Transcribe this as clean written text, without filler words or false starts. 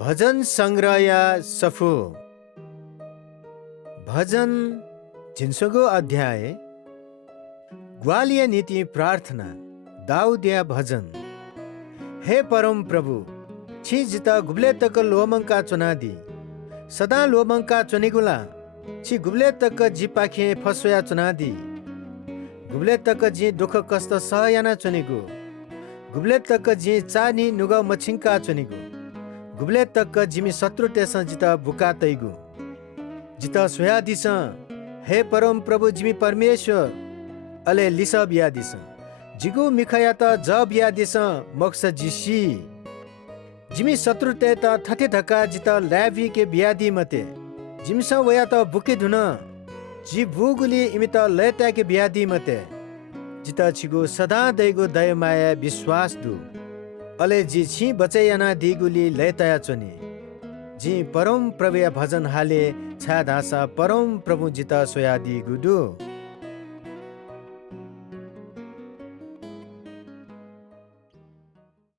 भजन संग्रह या सफु भजन जिनसोगो अध्याय ग्वालिय नीति प्रार्थना दाऊदिया भजन। हे परम प्रभु छि जिता गुबले तक लोमंका चुनादी सदा लोमंका चुनिगुला छि गुबले तक जी पाखे फसोया चुनादी गुबले तक जी दुख कष्ट सहयाना चुनिगु गुबले तक जी चानी नुगा मछिंका चुनिगु गुबले तक जिमी शत्रु तेस जिता बुका तैगु जिता सोया दिस। हे परम प्रभु जिमी परमेश्वर अले लिस बिया दिस जिगु मिखया त ज बिया दिस मक्स जिसी जिमी शत्रु ते त थथे धक्का जिता लैवी के बिया दी मते जिमस वया त बुके धुन जी बुगुली इमित लयता के बिया दी मते जिता छिगु सदा दैगु दय माया विश्वास दु अले जी छि बचैयाना दिगुली लयताया चुनी जी परम प्रभु भजन हाले छा धासा परम प्रभु जिता सोया दिगु दु।